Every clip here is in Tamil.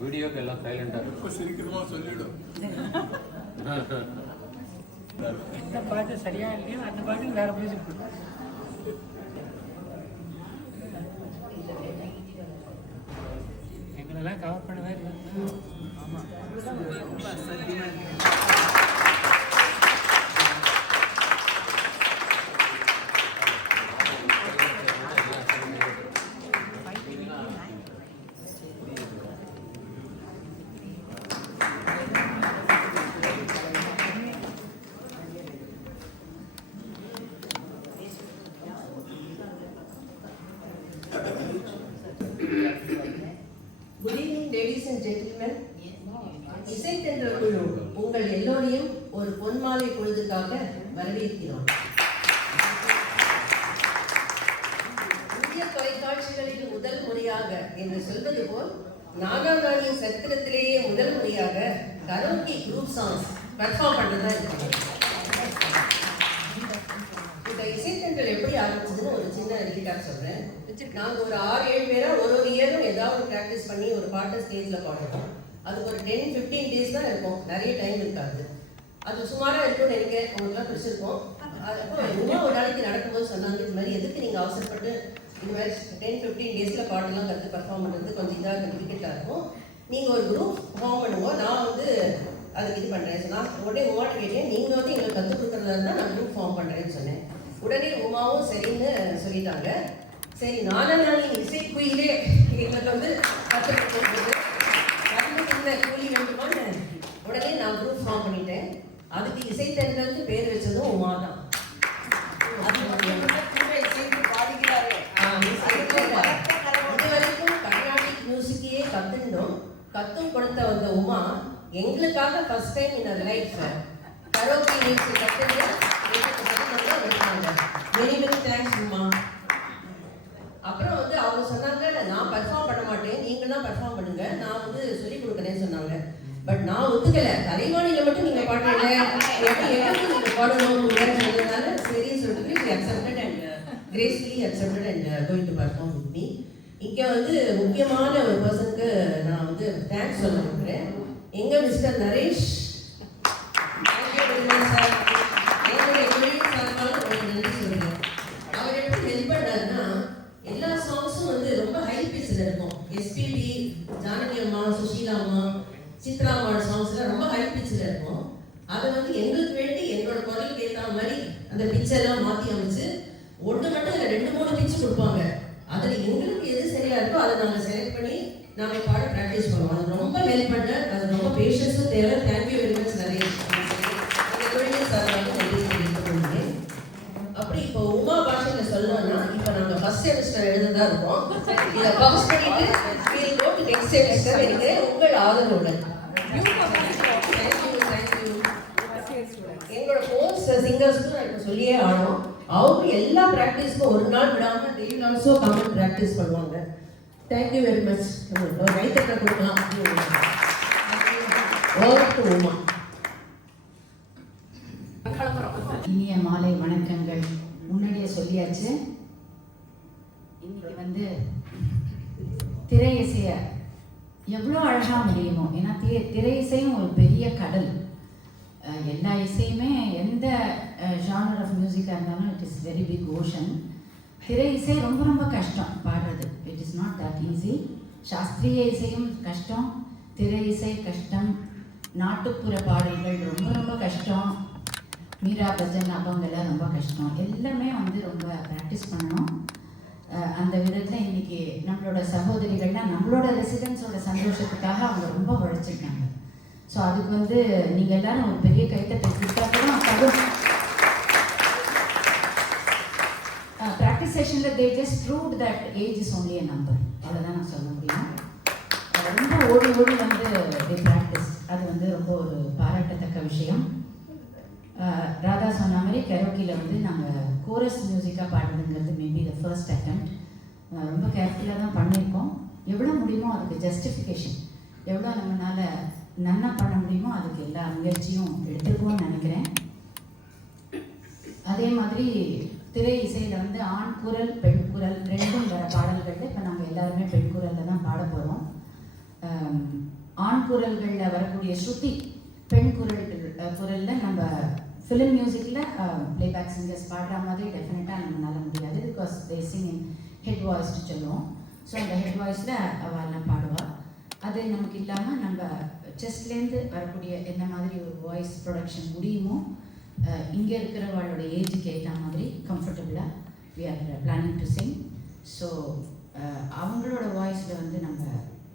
வீடியோக்கு எல்லாம் சைலண்டா இருக்கும். சிரிக்கிறமா சொல்லிடும். இந்த பாட்டு சரியா இல்லையோ அந்த பாட்டு வேற மியூசிக் போடும். எங்களெல்லாம் கவர் பண்ணவே இல்லை. ஆமாம் Good evening, ladies and gentlemen. இசைத்தென்ற குழு உங்கள் எல்லோரையும் ஒரு பொன்மாலை பொழுதுக்காக வரவேற்கிறோம். இந்திய தொலைக்காட்சிகளில் முதல் முறையாக என்று சொல்வது போல் நாகாநாடியின் சரித்திரத்திலேயே முதல் முறையாக கரோக்கி குரூப் சாங்ஸ் பெர்ஃபார்ம் பண்ணதா இருக்காங்க. இந்த இசைத்தென்றல் எப்படி ஆரம்பிச்சதுன்னு ஒரு சின்ன ரீகார்ட் சொல்றேன். நாங்கள் ஒரு 6-7 பேரா ஒரு இயரும் ஏதாவது ப்ராக்டிஸ் பண்ணி ஒரு பாட்டை ஸ்டேஜில் பாடுறோம். அதுக்கு ஒரு 10-15 டேஸ் தான் இருக்கும், நிறைய டைம் இருக்காது. அது சுமாராக இருக்கும்னு நினைக்கிறேன், உங்களுக்குலாம் பிடிச்சிருக்கோம். அதுக்கப்புறம் இன்னும் ஒரு நாளைக்கு நடக்கும்போது சொன்னாங்க, இது மாதிரி எதுக்கு நீங்கள் அவசரப்பட்டு இந்த மாதிரி 10-15 டேஸில் பாட்டெல்லாம் கற்று பர்ஃபார்ம் பண்ணுறது கொஞ்சம் இதாக டிஃபிகல்ட்டாக இருக்கும். நீங்கள் ஒரு குரூப் ஃபார்ம் பண்ணுவோம், நான் வந்து அதுக்கு இது பண்ணுறேன். ஸோ நான் உடனே உமாட்ட கேட்டேன், நீங்கள் வந்து எங்களுக்கு கற்றுக் கொடுக்குறதா இருந்தால் நான் குரூப் ஃபார்ம் பண்ணுறேன்னு சொன்னேன். உடனே உமாவும் சரின்னு சொல்லிட்டாங்க. சரி, நானின் இசைக்குயிலே எங்களுக்கு வந்து கற்றுக் கொடுக்குறது சின்ன கூலி வேண்டுமான்னு உடனே நான் குரூப் ஃபார்ம் பண்ணிட்டேன். அதுக்கு இசைத்தென்றலுக்கு பேர் வச்சதும் உமா தான். இது வரைக்கும் கர்நாடிக் மியூசிக்கையே கற்றுட்டோம். கற்றும் கொடுத்த வந்த உமா எங்களுக்காக first time in life karaoke music கற்றுட்டு வெரி வெரி தேங்க்ஸ் உமா. அப்புறம் வந்து அவங்க சொன்னாங்க, நான் பர்ஃபார்ம் பண்ண மாட்டேன், நீங்கள் தான் பர்ஃபார்ம் பண்ணுங்க, நான் வந்து சொல்லிக் கொடுக்குறேன்னு சொன்னாங்க. பட் நான் ஒத்துக்கலை. கலைவாணியில் மட்டும் நீங்கள் பாடுறீங்க, எப்படி நீங்கள் பாடணும்னு சொன்னதுனால சரின்னு சொல்லிட்டு accepted and gracefully accepted and going to perform with me. இங்கே வந்து முக்கியமான ஒரு பர்சனுக்கு நான் வந்து தேங்க்ஸ் சொல்ல விரும்புகிறேன். எங்கள் மிஸ்டர் நரேஷ் சார், என்னுடைய தொழில் சார்பாக ஒரு நன்றி சொல்லுங்கள். அவர் எப்படி ஹெல்ப் பண்ணாருன்னா, எல்லா சாங்ஸும் வந்து ரொம்ப ஹை பிச்சில் இருக்கும். எஸ்பிபி, ஜானகி அம்மா, சுஷீலா அம்மா, சித்ரா அம்மா சாங்ஸ்லாம் ரொம்ப ஹை பிச்சில் இருக்கும். அதை வந்து எங்களுக்கு வேண்டி என்னோட குரலுக்கு ஏற்ற மாதிரி அந்த பிச்செல்லாம் மாற்றி அமைச்சு ஒன்று மட்டும் இல்லை 2-3 பிச்சு கொடுப்பாங்க. அதில் எங்களுக்கு எது சரியாக இருக்கோ அதை நாங்கள் செலக்ட் பண்ணி நாங்கள் பாட ப்ராக்டிஸ் பண்ணுவோம். அது ரொம்ப ஹெல்ப் பண்ண, அது ரொம்ப பேஷன்ஸும் தேவை. தேங்க்யூ வெரி மச் நிறைய அந்த தொழில் சார்பாக நன்றி தெரிவித்துக்கொள்கிறேன். அப்படி இப்போ உமா பாஷையில் சொல்லணும்னா, இப்போ நாங்கள் ஃபர்ஸ்ட் செமிஸ்டர் எழுததா இருக்கோம். இதை பாஸ் பண்ணிட்டு we'll go to next semester என்கிற உங்கள் ஆதரவுடன். எங்களோட கோர்ஸ் சிங்கர்ஸ்க்கு நான் இப்போ சொல்லியே ஆனோம். அவங்க எல்லா ப்ராக்டிஸ்க்கும் ஒரு நாள் விடாமல் they will also come and practice பண்ணுவாங்க. Thank you very much. ஒரு ரைட்டரை கொடுக்கலாம். Over to Uma. இனிய மாலை வணக்கங்கள். முன்னாடியே சொல்லியாச்சு, இன்னைக்கு வந்து திரை இசைய எவ்வளோ அழகாக முடியுமோ. ஏன்னா திரை இசையும் ஒரு பெரிய கடல். எல்லா இசையுமே எந்த ஜானர் ஆஃப் மியூசிக்காக இருந்தாலும் it is very big ocean. திரை இசை ரொம்ப ரொம்ப கஷ்டம் பாடுறது. It is not that easy. சாஸ்திரிய இசையும் கஷ்டம், திரை இசை கஷ்டம், நாட்டுப்புற பாடல்கள் ரொம்ப ரொம்ப கஷ்டம், மீரா பஜன் அவங்கெல்லாம் ரொம்ப கஷ்டம். எல்லாமே வந்து ரொம்ப ப்ராக்டிஸ் பண்ணணும். அந்த விதத்தில் இன்றைக்கி நம்மளோட சகோதரிகள்லாம் நம்மளோட ரெசிடென்ஸோட சந்தோஷத்துக்காக அவங்க ரொம்ப உழைச்சிருக்காங்க. ஸோ அதுக்கு வந்து நீங்கள் எல்லோரும் ஒரு பெரிய கைத்தட்டை கொடுத்தா கூட செஷனில் they just prove that age is only a number. அவ்வளோதான் நான் சொல்ல முடியும். ரொம்ப ஓடி ஓடி வந்து தி ப்ராக்டிஸ், அது வந்து ரொம்ப ஒரு பாராட்டத்தக்க விஷயம். ராதா சொன்ன மாதிரி கரோக்கியில் வந்து நாங்கள் கோரஸ் மியூசிக்காக பாடுறதுங்கிறது மேபி த ஃபர்ஸ்ட் அட்டெம்ப்ட். ரொம்ப கேர்ஃபுல்லாக தான் பண்ணியிருக்கோம். எவ்வளோ முடியுமோ அதுக்கு ஜஸ்டிஃபிகேஷன், எவ்வளோ நம்மளால் நன்னா பண்ண முடியுமோ அதுக்கு எல்லா முயற்சியும் எடுத்துருக்கோம்னு நினைக்கிறேன். அதே மாதிரி திரை இசையில் வந்து ஆண் குரல் பெண் குரல் ரெண்டும் வர பாடல்களில் இப்போ நாங்கள் எல்லாருமே பெண் குரலில் தான் பாட போகிறோம். ஆண் குரல்களில் வரக்கூடிய ஸ்ருதி பெண் குரலில் நம்ம ஃபிலிம் மியூசிக்கில் பிளேபேக் சிங்கர்ஸ் பாடுற மாதிரி டெஃபினட்டாக நம்மளால முடியாது. Because they sing in head வாய்ஸ்னு சொல்லுவோம். ஸோ அந்த ஹெட் வாய்ஸில் அவெல்லாம் பாடுவாள். அது நமக்கு இல்லாமல் நம்ம செஸ்ட்லேருந்து வரக்கூடிய என்ன மாதிரி ஒரு வாய்ஸ் ப்ரொடக்ஷன் முடியுமோ இங்கே இருக்கிறவங்களோட ஏஜுக்கு ஏற்ற மாதிரி கம்ஃபர்டபுளாக we are planning to sing. So அவங்களோட வாய்ஸில் வந்து நம்ம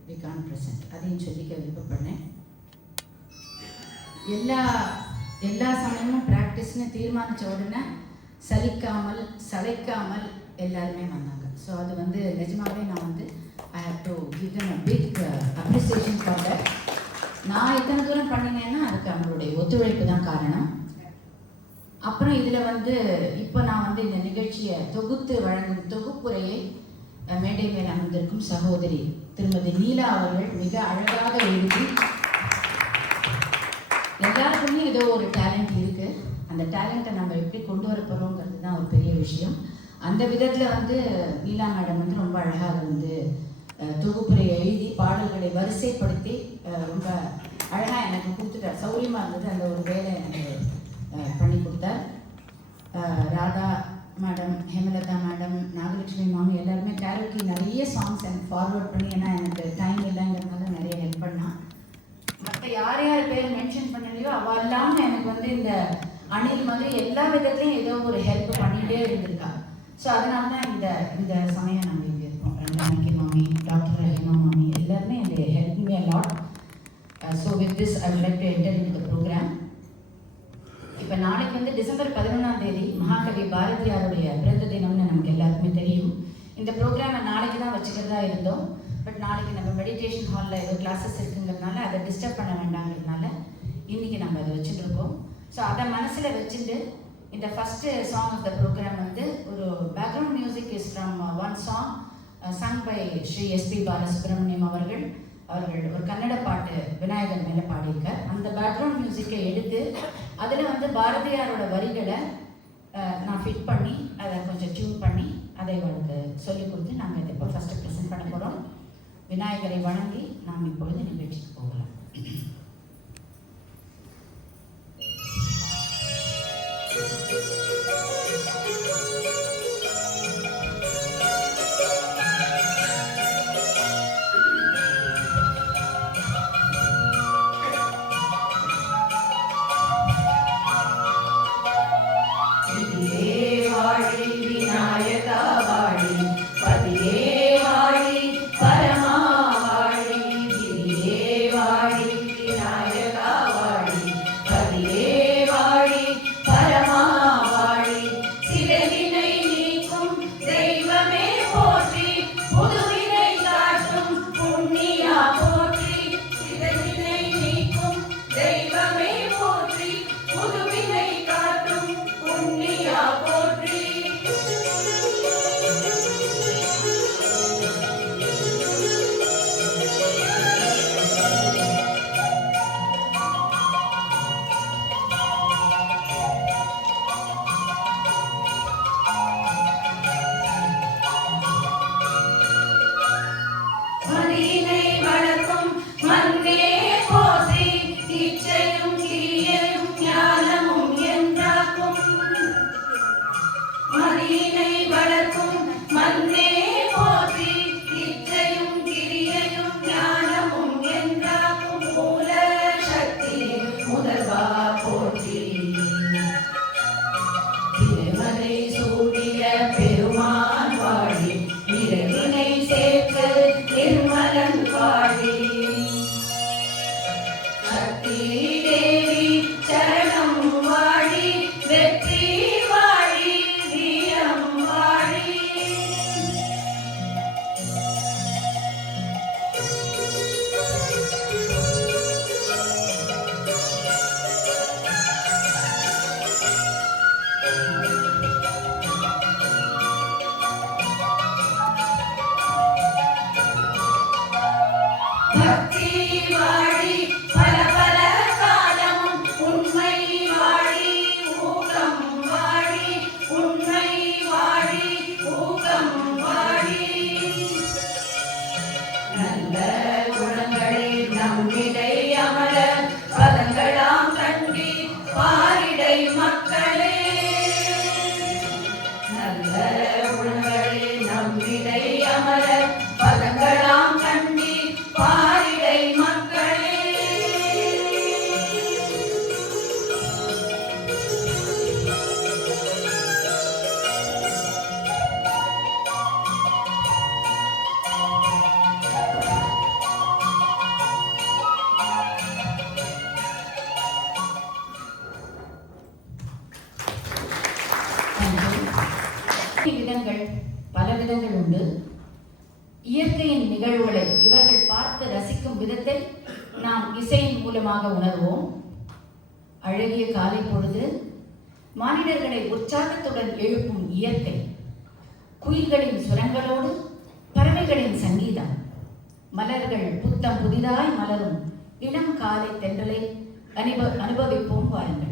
வி கான் ப்ரெசென்ட், அதையும் சொல்லிக்க விருப்பப்படுறேன். எல்லா சமயமும் ப்ராக்டிஸ்னு தீர்மானித்த உடனே சளைக்காமல் எல்லாருமே வந்தாங்க. ஸோ அது வந்து நிஜமாகவே நான் வந்து I have to give them a big appreciation for that. நான் எத்தனை தூரம் பண்ணினேன்னா அதுக்கு அவங்களுடைய ஒத்துழைப்பு தான் காரணம். அப்புறம் இதில் வந்து இப்போ நான் வந்து இந்த நிகழ்ச்சியை தொகுத்து வழங்கும் தொகுப்புரையை மேடை மேல் அமர்ந்திருக்கும் சகோதரி திருமதி நீலா அவர்கள் மிக அழகாக எழுதி, எல்லாருக்குமே ஏதோ ஒரு டேலண்ட் இருக்குது, அந்த டேலண்ட்டை நம்ம எப்படி கொண்டு வர போகிறோங்கிறது தான் ஒரு பெரிய விஷயம். அந்த விதத்தில் வந்து நீலா மேடம் வந்து ரொம்ப அழகாக வந்து தொகுப்புரை எழுதி பாடல்களை வரிசைப்படுத்தி ரொம்ப அழகாக எனக்கு கொடுத்துட்டார். சௌரியமாக இருந்தது, அந்த ஒரு வேலை எனக்கு பண்ணி கொடுத்தார். ராதா மேடம், ஹேமலதா மேடம், நாகலட்சுமி மாமி எல்லாருமே கேரோக்கி நிறைய சாங்ஸ் எனக்கு ஃபார்வர்ட் பண்ணி, ஏன்னா எனக்கு டைம் இல்லைங்கிறதுனால நிறைய ஹெல்ப் பண்ணான். மற்ற யார் பேர் மென்ஷன் பண்ணலையோ அவள் இல்லாமல் எனக்கு வந்து இந்த அணில் மாதிரி எல்லா விதத்துலையும் ஏதோ ஒரு ஹெல்ப் பண்ணிகிட்டே இருந்திருக்கா. ஸோ அதனால தான் இந்த சமயம் நாங்கள் இங்கே இருக்கோம். ரங்கநாயகி மாமி, டாக்டர் ஹேமா மாமி எல்லாருமே இந்த help me a lot. So with this I would like to enter in the program. இப்போ நாளைக்கு வந்து டிசம்பர் 11ஆம் தேதி மகாகவி பாரதியாருடைய பிறந்த தினம்னு நமக்கு எல்லாருக்குமே தெரியும். இந்த ப்ரோக்ராமை நாளைக்கு தான் வச்சுக்கிறதா இருந்தோம். பட் நாளைக்கு நம்ம மெடிடேஷன் ஹாலில் ஏதோ கிளாஸஸ் இருக்குங்கிறதுனால அதை டிஸ்டர்ப் பண்ண வேண்டாங்கிறதுனால இன்றைக்கி நம்ம அதை வச்சுட்டு இருக்கோம். ஸோ அதை மனசில் வச்சுட்டு இந்த first song of the program வந்து ஒரு background music is from one song sung by Sri SP Balasubrahmanyam அவர்கள் ஒரு கன்னட பாட்டு விநாயகர் மேலே பாடியிருக்கார். அந்த பேக்ரவுண்ட் மியூசிக்கை எடுத்து அதில் வந்து பாரதியாரோட வரிகளை நான் ஃபிட் பண்ணி அதை கொஞ்சம் டியூன் பண்ணி அதை அவருக்கு சொல்லிக் கொடுத்து நாங்கள் இதை இப்போ ஃபஸ்ட்டு ப்ரெசென்ட் பண்ண போகிறோம். விநாயகரை வணங்கி நாம் இப்பொழுது நிகழ்ச்சிக்கு போகலாம். வாழி விதங்கள் பல விதங்கள் உண்டு. இயற்கையின் நிகழ்வுகளை இவர்கள் பார்த்து ரசிக்கும் விதத்தை நாம் இசையின் மூலமாக உணர்வோம். அழகிய காலை பொழுது மானிடர்களை உற்சாகத்துடன் எழுப்பும் இயற்கை, குயில்களின் சுரங்களோடு பறவைகளின் சங்கீதம், மலர்கள் புத்தம் புதிதாய் மலரும் இளம் காலை தென்றலை அனுபவிப்போம் வாருங்கள்.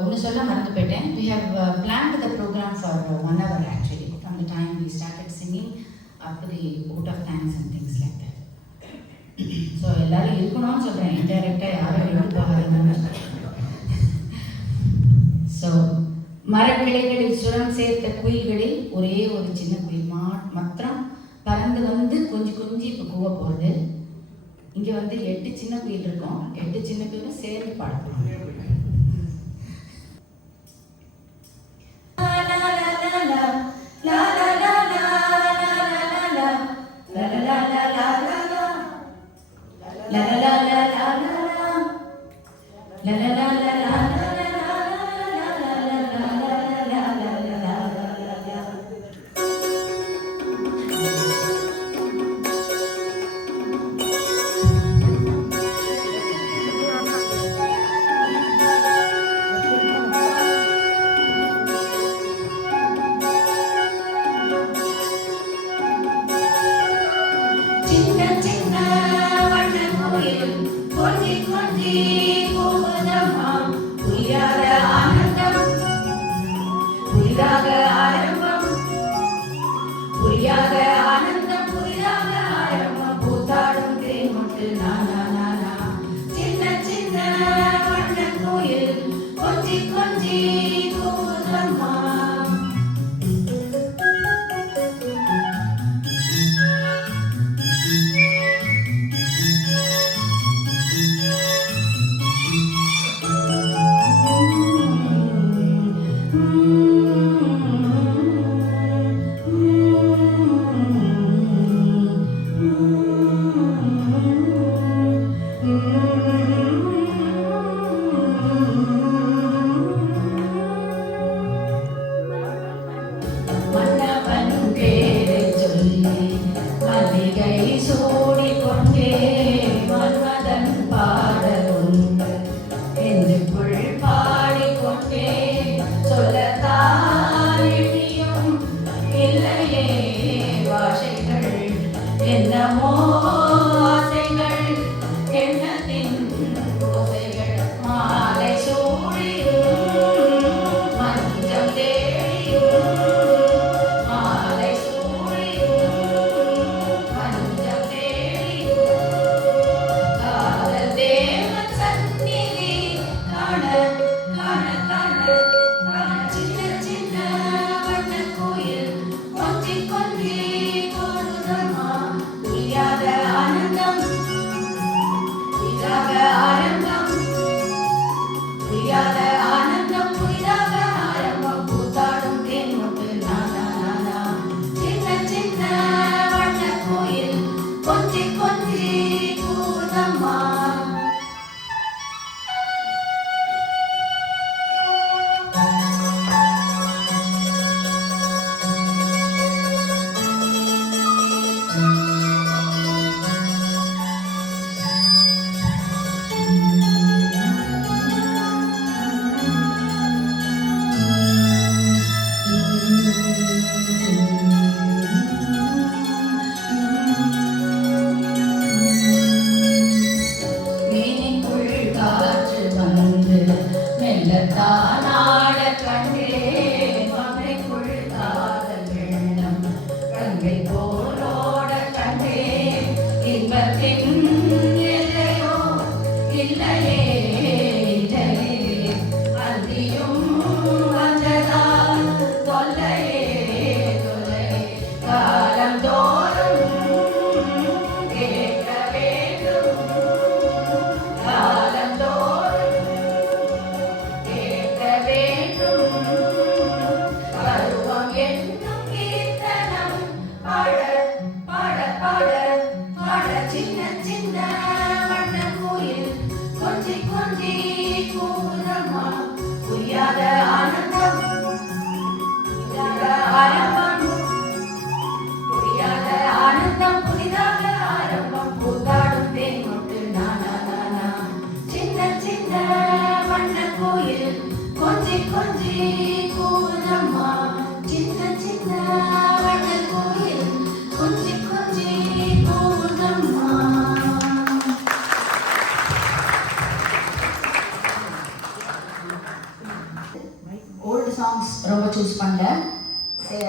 ஒன்று சொல்ல மறந்து போயிட்டேன். We have planned the program for 1 hour actually, from the time we started singing up to the vote of thanks and things like that. So எல்லாரும் இருக்கணும்னு சொல்கிறேன், இன்டைரக்டாக யாரும் எடுத்து போகாதுன்னு. ஸோ மரக்கிளைகளில் சுரம் சேர்த்த குயில்களில் ஒரே ஒரு சின்ன குயில் மாத்திரம் பறந்து வந்து கொஞ்சி இப்போ கூவ போகுது. இங்கே வந்து 8 சின்ன குயில் இருக்கும், 8 சின்ன குயிலும் சேர்ந்து பாடுறோம்.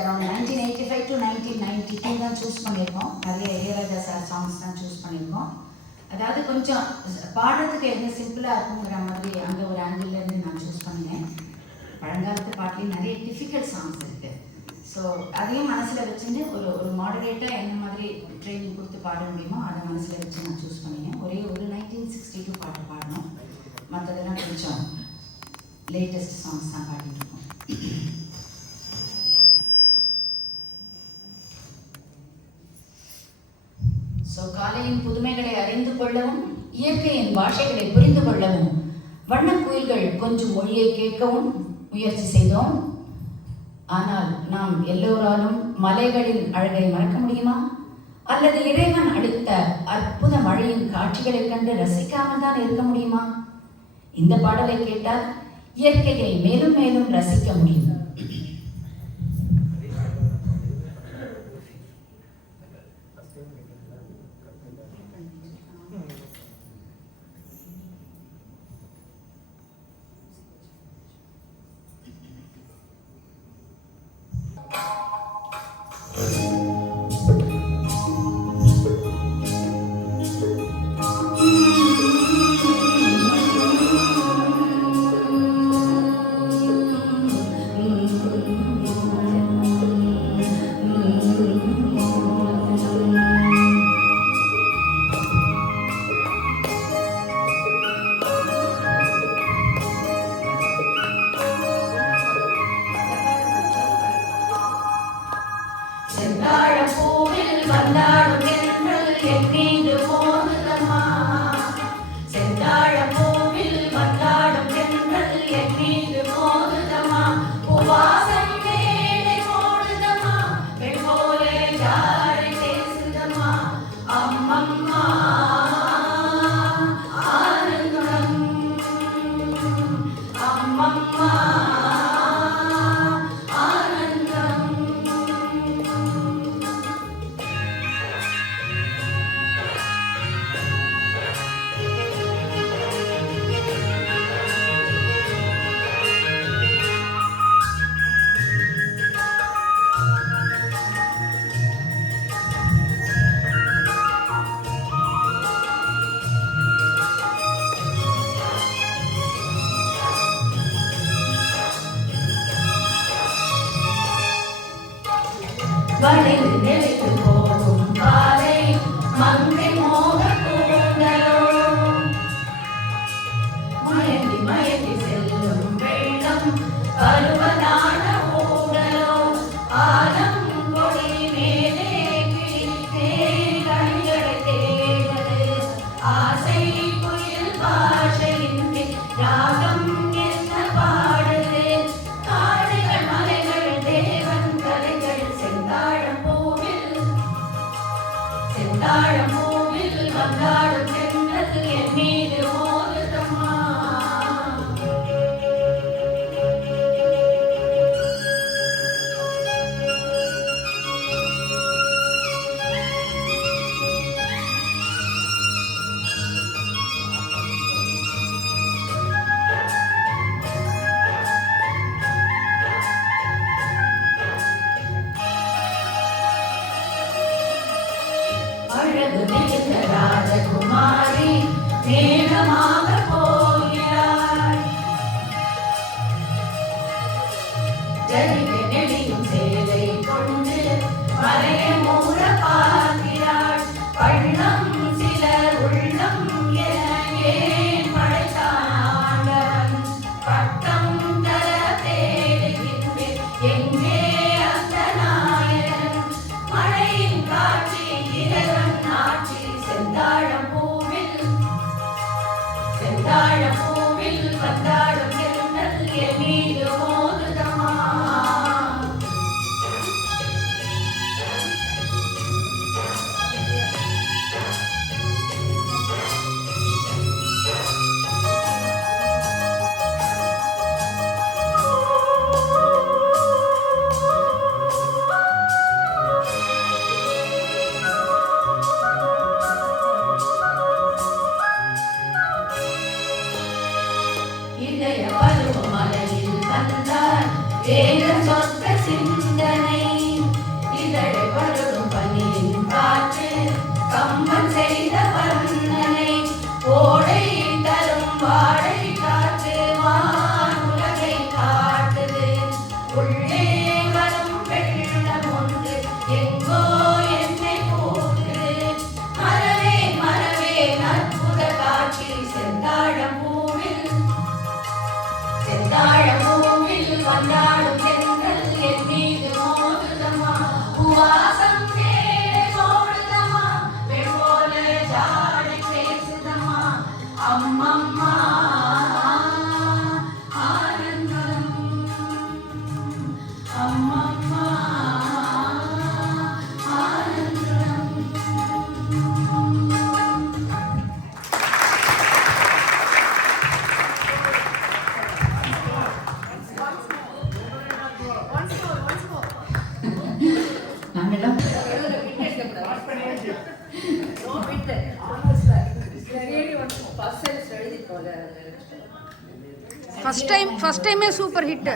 அரௌண்ட் 1985 to 1992 தான் சூஸ் பண்ணியிருக்கோம். நிறைய இளையராஜா சார் சாங்ஸ் தான் சூஸ் பண்ணியிருக்கோம். அதாவது கொஞ்சம் பாடுறதுக்கு என்ன சிம்பிளாக இருக்குங்கிற மாதிரி அங்கே ஒரு ஆங்கிள்லேருந்து நான் சூஸ் பண்ணினேன். பழங்காலத்து பாட்டிலையும் நிறைய டிஃபிகல்ட் சாங்ஸ் இருக்குது. ஸோ அதையும் மனசில் வச்சுட்டு ஒரு மாடரேட்டாக என்ன மாதிரி ட்ரைனிங் கொடுத்து பாட முடியுமோ அதை மனசில் வச்சு நான் சூஸ் பண்ணினேன். ஒரே ஒரு 1962 பாட்டு பாடணும், மற்றதெல்லாம் கொஞ்சம் லேட்டஸ்ட் சாங்ஸ் தான் பாடிட்டு இருக்கோம். ஸோ காலையின் புதுமைகளை அறிந்து கொள்ளவும் இயற்கையின் பாஷைகளை புரிந்து கொள்ளவும் வண்ணக்குயில்கள் கொஞ்சம் மொழியை கேட்கவும் முயற்சி செய்தோம். ஆனால் நாம் எல்லோராலும் மலைகளின் அழகை மறக்க முடியுமா? அல்லது இறைவன் அளித்த அற்புத மழையின் காட்சிகளை கண்டு ரசிக்காமல் தான் இருக்க முடியுமா? இந்த பாடலை கேட்டால் இயற்கையை மேலும் மேலும் ரசிக்க முடியும். வளைந்து நெளித்து போகும் பாதை மங்கை மோக கூந்தலோ, மயங்கி மயங்கி செல்லும் வெள்ளம் பருவதான ஊடலோ, ஆலம் கொடி மேலே கிழித்தே கண்களை தேடுது ஆசை குயில் பாஷையின்றி ராகம் என்ன பாடுது, காடுகள் மலைகள் தேவன் கலைகள் செந்தாழம்பூவில் வந்தாடும் தென்றல் என் மீது மோதுதம்மா. அழகு மிகுந்த ராஜகுமாரி மேகமாக போகிறாள், ஜரிகை நெடியும் சேலை கொண்டு மலையை மூட பார்க்கிறாள், பள்ளம் சிலர் உள்ளம் ஏன் படைத்தான் ஆண்டவன், பட்டம் தர தேடுகின்றேன் எங்கே அந்த நாயகன், மழையின் காட்சி இறைவன் ஆட்சி செந்தாழம்பூவில் வந்தாடும் தென்றல் என் மீது மோதுதம்மா. வாழப்பூவில் வந்தாடும் பெண்கள் என் மீது மோதுதம்மா உவாசம் தேட ஓடுதம்மா வெப்போல ஜாடி பேசுதம்மா அம்மம்மா ஆனந்தம் அம்மம்மா ஆனந்தம். நாங்கெல்லாம் ஃபர்ஸ்ட் டைமே சூப்பர் ஹிட்.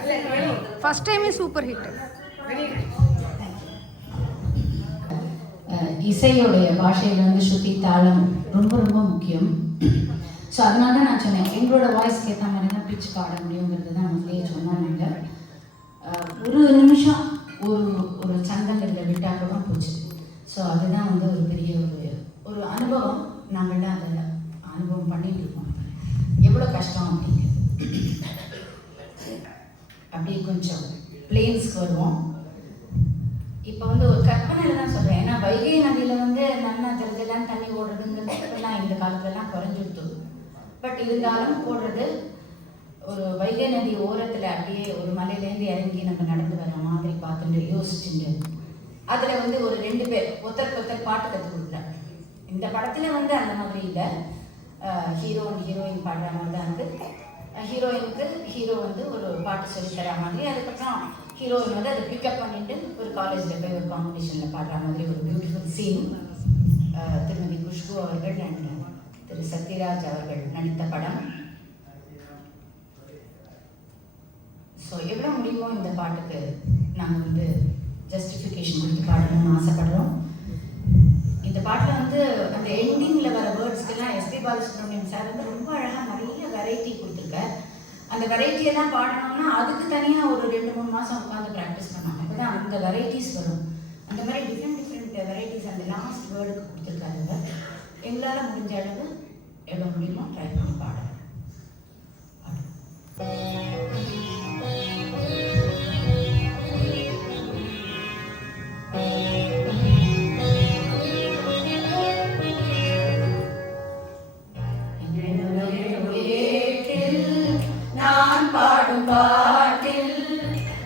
இசையோடைய பாஷையில் வந்து ஸ்ருதி தாளம் ரொம்ப ரொம்ப முக்கியம். ஸோ அதனால தான் நான் சொன்னேன் எங்களோட வாய்ஸ்க்கு ஏற்ற மாதிரி தான் பிச் பாட முடியுங்கிறது தான் முதலே சொன்னோம். நாங்கள் ஒரு நிமிஷம் ஒரு சந்தங்களில் விட்டால் கூட போச்சு. ஸோ அதுதான் வந்து ஒரு பெரிய ஒரு அனுபவம். நாங்கள்லாம் அதை அனுபவம் பண்ணிட்டு இருக்கோம். எவ்வளோ கஷ்டம் அப்படிங்கிறது. அப்படியே கொஞ்சம் பிளேன்ஸ்க்கு வருவோம். இப்போ வந்து ஒரு கற்பனையில் தான் சொல்கிறேன். ஏன்னா வைகை நதியில் வந்து நல்லா ஜலஜலான்னு தண்ணி ஓடுறதுங்கிறது இப்போல்லாம் இந்த காலத்துலலாம் குறைஞ்சிடுது. பட் இருந்தாலும் ஓடுறது ஒரு வைகை நதி ஓரத்தில் அப்படியே ஒரு மலையிலேருந்து இறங்கி நம்ம நடந்து வர மாதிரி பார்த்துட்டு யோசிச்சுட்டு அதில் வந்து ஒரு 2 பேர் ஒருத்தருக்கு பாட்டு கற்றுக் கொடுக்குறாங்க. இந்த படத்தில் வந்து அந்த மாதிரி இல்லை. ஹீரோ அண்ட் ஹீரோயின் பாடுற மாதிரி தான் இருக்குது. ஹீரோயினுக்கு ஹீரோ வந்து ஒரு பாட்டு சொல்லித்தர மாதிரி, அதுக்கப்புறம் ஹீரோயின் வந்து அதை பிக்கப் பண்ணிட்டு ஒரு காலேஜில் போய் ஒரு காம்படிஷனில் பாடுற மாதிரி ஒரு பியூட்டிஃபுல் சீன். திருமதி குஷ்பு அவர்கள் அண்ட் திரு சத்யராஜ் அவர்கள் நடித்த படம். ஸோ எவ்வளோ முடியுமோ இந்த பாட்டுக்கு நாங்கள் வந்து ஜஸ்டிஃபிகேஷன் கொடுத்து பாடணும்னு ஆசைப்படுறோம். இந்த பாட்டில் வந்து அந்த எண்டிங்கில் வர வேர்ட்ஸ்க்கெல்லாம் எஸ்பி பாலசுப்ரமணியம் சார் வந்து ரொம்ப அழகாக நிறைய வெரைட்டி கொடுத்துருக்கார். அந்த வெரைட்டியெல்லாம் பாடணும்னா அதுக்கு தனியாக ஒரு 2-3 மாதம் உட்காந்து ப்ராக்டிஸ் பண்ணாங்க. அப்போ தான் அந்த வெரைட்டிஸ் வரும். அந்த மாதிரி டிஃப்ரெண்ட் வெரைட்டிஸ் அந்த லாஸ்ட் வேர்டுக்கு கொடுத்துருக்காருங்க. எங்களால் முடிஞ்ச அளவு எவ்வளோ முடியுமோ ட்ரை பண்ணி பாடுறோம். நான் பாடும் பாட்டில்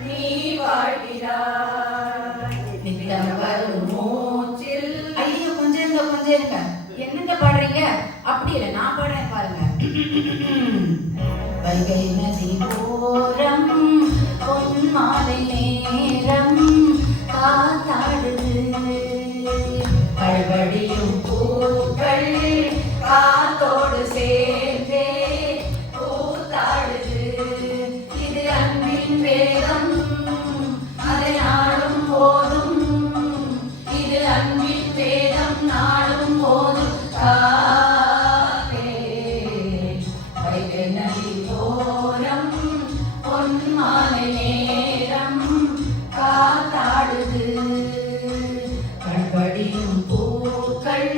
நீ வாழ்கிறாய் நித்தம் வரும் மூச்சில். ஐயோ கொஞ்சம் இருங்க என்னங்க பாடுறீங்க? அப்படி இல்லை, நான் பாடுறேன் பாருங்க. வைகை நதி ஓரம் பொன் மாலை நேரம் காத்தாடுது பழபடியும் பூக்கள் காத்தோடு சேர்ந்தே கூத்தாடுது. இது அன்பின் வேதம் அதை நாடும் போதும். இது அன்பின் வேதம் நாடும் போதும். வைகை நதி ஓரம் பொன் மாலை நேரம் காத்தாடுது பழபடியும் பூக்கள்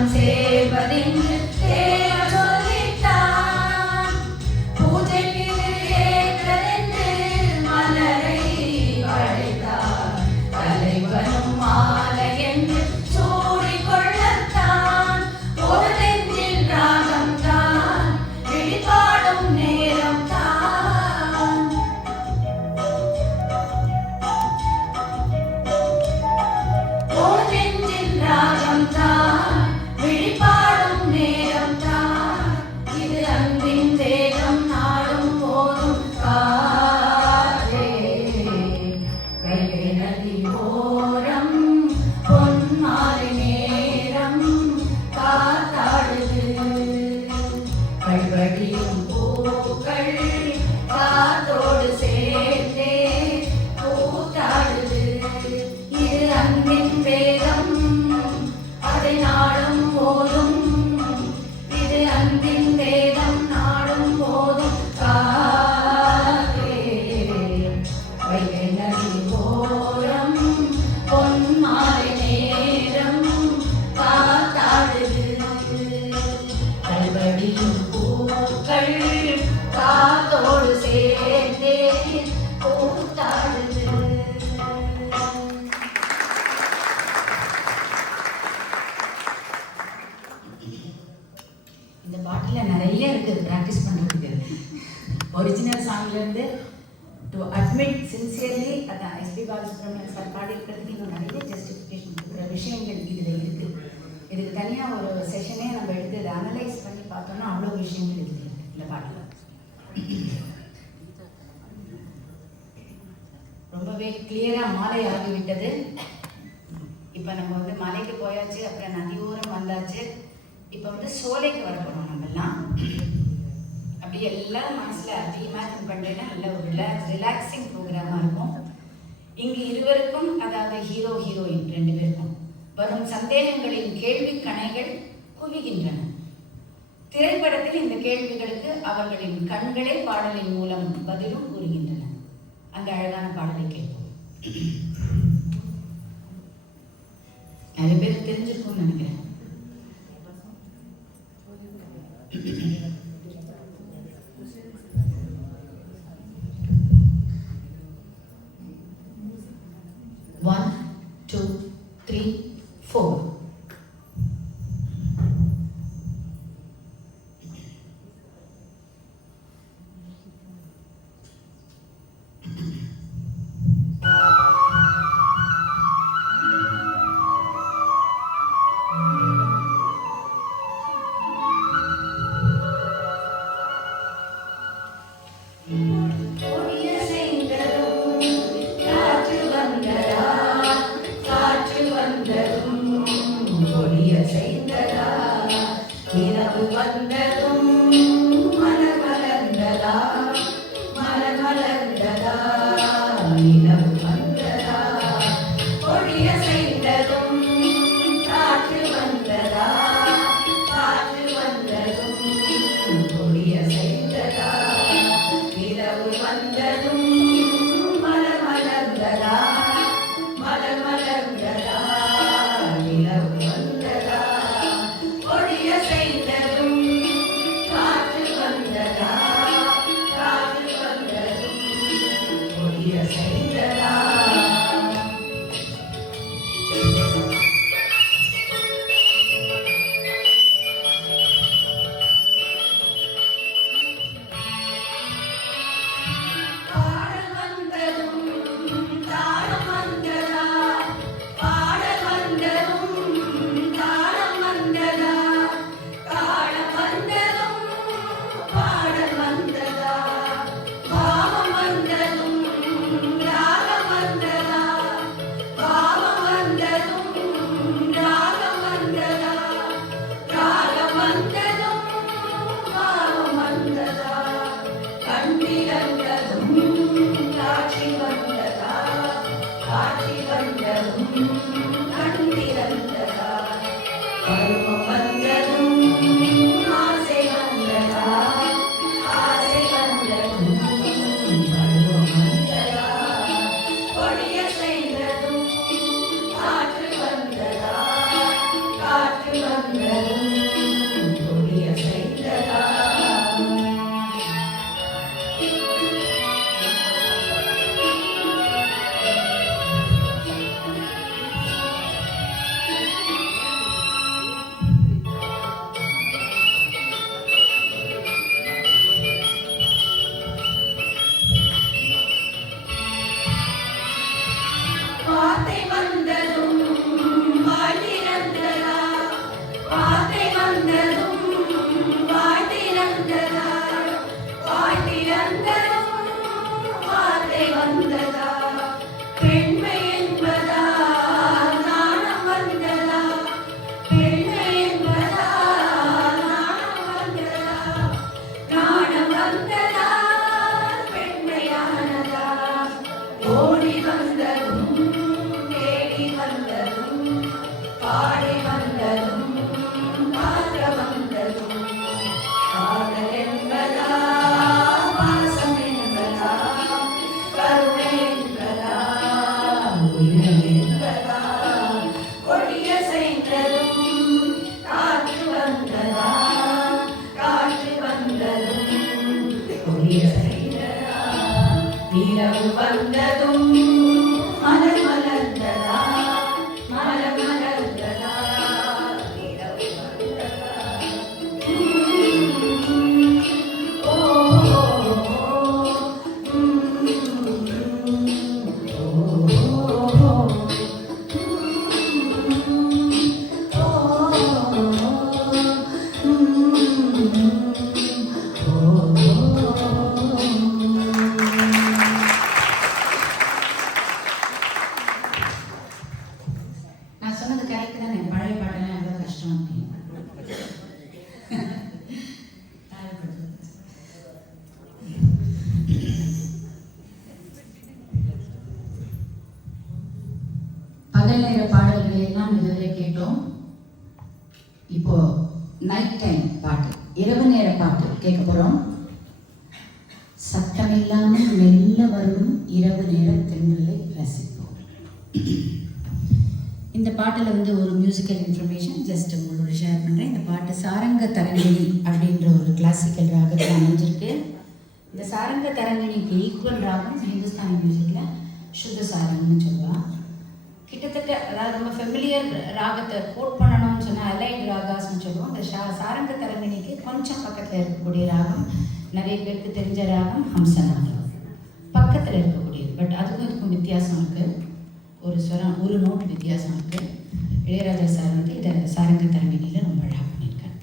பாதம் சேர்வதென்று தேவன் சொல்லிட்டான். பூஜைக்கு ஏற்றதென்று மலரை படைத்தார். தலைவனும் மாலை என்று சூடிக்கொள்ளத்தான். ஒரு நெஞ்சில் ராகம் தான், விழிபாடும் நேரம் தான். ஒரு நெஞ்சில் ராகம் தான், விழிபாடும் நேரம் தான். இது அன்பின் தேகம் நாடும் போதும் காற்றே. வைகை நதி ஓரம் பொன்மாலை நேரம் காத்தாடுது. கல்வடியும் பூக்கள் காத்தோடு சேர்ந்தே கூத்தாடுது. இது அன்பின் வேகம், அதை நாடும் போதும். இது அன்பின் வேகம் நாடும் போதும் காற்றே. வைகை நதி ஓரம் பொன்மாலை நேரம் காத்தாடுது. கல்வடியும் பூக்கள் காத்தோடு சேர்ந்தே கூத்தாடுது. இந்த பாட்டில் நிறைய இருக்குது ப்ராக்டிஸ் பண்ணுறதுக்கு. ஒரிஜினல் சாங்லேருந்து டு அட்மிட் சின்சியர்லி அதான் எஸ்பி பாலசுப்ரமணியன் சார் பாடியிருக்கிறதுக்கு இன்னும் நிறைய ஜஸ்டிஃபிகேஷன் இருக்கிற விஷயங்கள் இதில் இருக்குது. இதுக்கு தனியாக ஒரு செஷனே நம்ம எடுத்து இதை அனலைஸ் பண்ணி பார்த்தோம்னா அவ்வளோ விஷயங்கள் இருக்குது இந்த பாட்டில். ரொம்பவே கிளியராக மாலை ஆகிவிட்டது. இப்போ நம்ம வந்து மலைக்கு போயாச்சு, அப்புறம் நதியோரம் வந்தாச்சு. இப்போ வந்து சோலைக்கு வர போகிறோம் நம்மெல்லாம். அப்படி எல்லாம் மனசில் அப்படி இமேஜின் பண்ணுறேன்னா நல்ல ஒரு ரிலாக்ஸிங் ப்ரோக்ராமாக இருக்கும். இங்கு இருவருக்கும், அதாவது ஹீரோ ஹீரோயின் 2 பேருக்கும் வரும் சந்தேகங்களின் கேள்வி கணைகள் குவிகின்றன. திரைப்படத்தில் இந்த கேள்விகளுக்கு அவர்களின் கண்களே பாடலின் மூலம் பதிலும் கூறுகின்றன. அந்த அழகான பாடலை கேட்போம். நிறைய பேர் தெரிஞ்சிருக்கும்னு நினைக்கிறேன். One, two, three, four. கொடிய செய்ததும் மலர் வந்ததும் மலர் மலர்ந்ததா மலர் மலர்ந்ததா இரவு வந்ததா ஓ நான் சொன்னது கரெக்ட் தானே? பழைய பாட்டெல்லாம் எவ்வளோ கஷ்டம் அப்படின்னு. பகல் நேர பாடல்களை எல்லாம் இதுவரை கேட்டோம். இப்போ நைட் டைம் பாட்டு, இரவு நேர பாட்டு கேட்க போறோம். சத்தமில்லாமல் மெல்ல வரும் இரவு நேர தென்றலை ரசிப்போம். இந்த பாட்டில் வந்து ஒரு மியூசிக்கல் இன்ஃபர்மேஷன் ஜஸ்ட் உங்களோட ஷேர் பண்ணுறேன். இந்த பாட்டு சாரங்க தரங்கிணி அப்படின்ற ஒரு கிளாசிக்கல் ராகத்தில் அமைஞ்சிருக்கு. இந்த சாரங்க தரங்கிணிக்கு ஈக்குவல் ராகம் ஹிந்துஸ்தானி மியூசிக்கில் சுத்த சாரங்கன்னு சொல்லுவாள். கிட்டத்தட்ட அதாவது ரொம்ப ஃபெமிலியர் ராகத்தை கோட் பண்ணணும்னு சொன்னால் அலைட் ராகாஸ்ன்னு சொல்லுவோம். இந்த சாரங்க தரங்கிணிக்கு கொஞ்சம் பக்கத்தில் இருக்கக்கூடிய ராகம், நிறைய பேருக்கு தெரிஞ்ச ராகம் ஹம்சநாதம் பக்கத்தில் இருக்கக்கூடியது. பட் அதுக்கும் இதுக்கும் வித்தியாசம் இருக்குது. ஒரு ஸ்வரம், ஒரு நோட் வித்தியாசம் இருக்குது. இளையராஜா சார் வந்து இதை சாரங்க தரங்கிணியில் ரொம்ப அழகாக பண்ணியிருக்காரு.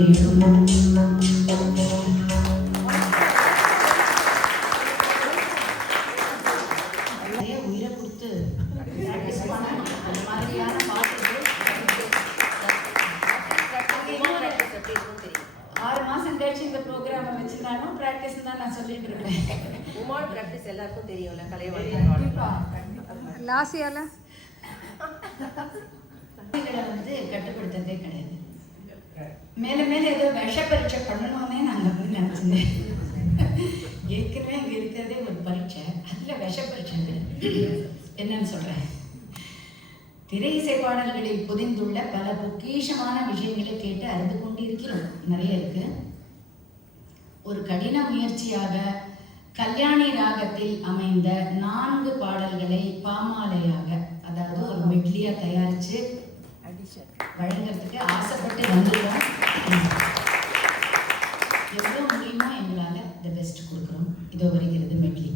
நிறைய உயிரை கொடுத்து practice பண்ணணும். அந்த மாதிரியான பாட்டுகள் 6 மாசம் கழிச்சு இந்த ப்ரோக்ராமை வச்சிருந்தாலும் ப்ராக்டிஸ் தான் நான் சொல்லிட்டு இருக்கேன். உமால் ப்ராக்டிஸ் எல்லாருக்கும் தெரியும்ல, கலைவாணி லாசியால குழந்தைகளை வந்து கட்டுப்படுத்துறதே கிடையாது. மேல மேல ஏதோ விஷ பரீட்சை பண்ணணும்னே நான் வந்து நினைச்சிருந்தேன். ஏற்கனவே அங்கே இருக்கிறதே ஒரு பரீட்சை, அதுல விஷ பரீட்சை என்னன்னு சொல்றேன். திரை இசை பாடல்களில் புதிந்துள்ள பல பொக்கிஷமான விஷயங்களை கேட்டு அறிந்து கொண்டிருக்கிறோம். நிறைய இருக்கு. ஒரு கடின முயற்சியாக கல்யாணி ராகத்தில் அமைந்த 4 பாடல்களை பாமாலையாக, அதாவது ஒரு மெட்லியா தயாரிச்சு வழங்குறதுக்கு ஆசைப்பட்டு வந்துருக்கோம். எவ்வளோ முடியுமோ எங்களால் த பெஸ்ட் கொடுக்குறோம். இதோ வருகிறது மெட்லி.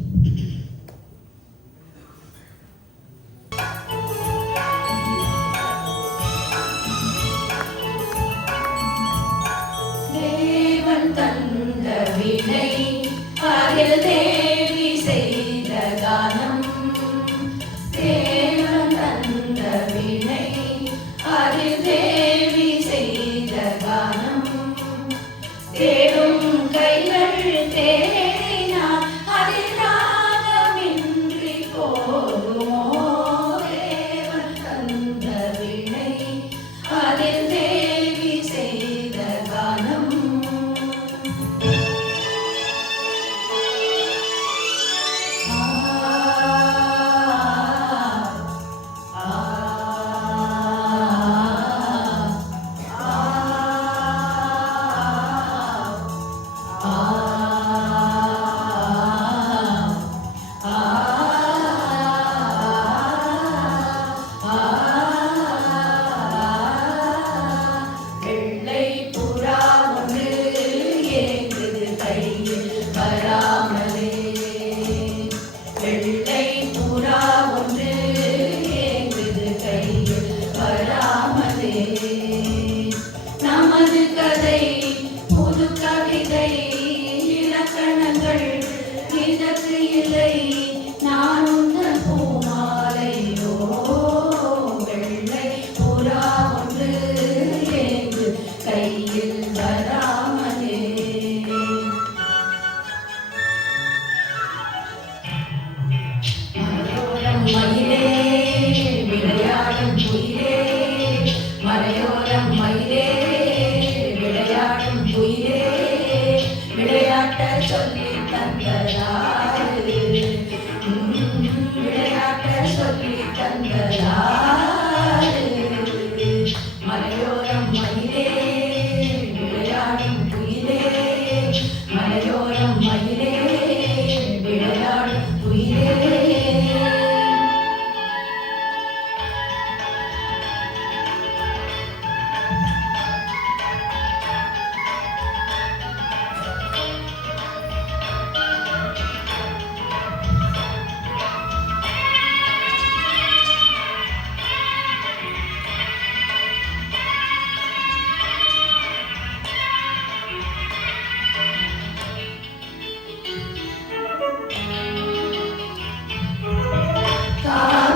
தேவன் தந்த வினை அதில் தேவி செய்த கானம். தேவன் தந்த வினை அதில் தேவி செய்த கானம். தேடும் கைகள் தேடினார் அதில் ராகமின்றி போகுமோ. தேவன் தந்த வினை அதில் தேவி செய்த கானம். வெள்ளை புறா ஒன்று ஏங்குது கையில் வராமலே. வெள்ளை புறா ஒன்று ஏங்குது கையில் வராமலே. நமது கதை புது கவிதை, இலக்கணங்கள் இதற்கு இல்லை. நான் உந்தன் பூமாலையோ. வெள்ளை புறா ஒன்று ஏங்கு கையில் வராமலே. மலையோரம் மயிலே விளையாடும் குயிலே. மலையோரம் மயிலே விளையாடும் குயிலே. விளையாட்ட சொல்லி தந்ததாரு. விளையாட்ட சொல்லி தந்ததாரு. மலையோரம் மயிலே விளையாடும் குயிலே. மலையோரம் மயிலே விளையாடும் குயிலே.